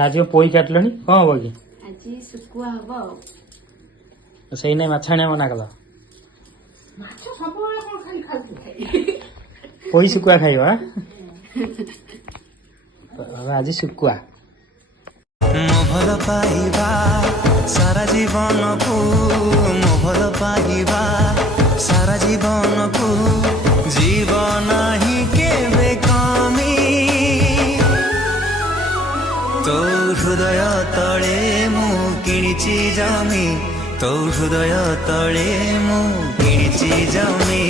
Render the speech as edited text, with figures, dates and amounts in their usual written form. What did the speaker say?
आज पोई काटलनी कौन हम कि आज सुकुआ हबो सही नहीं माछाणिया मना कल माछ सबବେଳେ कोन खाली खालतु खाई पोई सुकुआ खाइब आज सुकुआ मो भल पाइबा सारा जीवन को मो भल पाइबा सारा जीवन को जीवन ही केबे कमी तो हृदय तले मु किणिची जमी तो हृदय तले मु किणिची जमी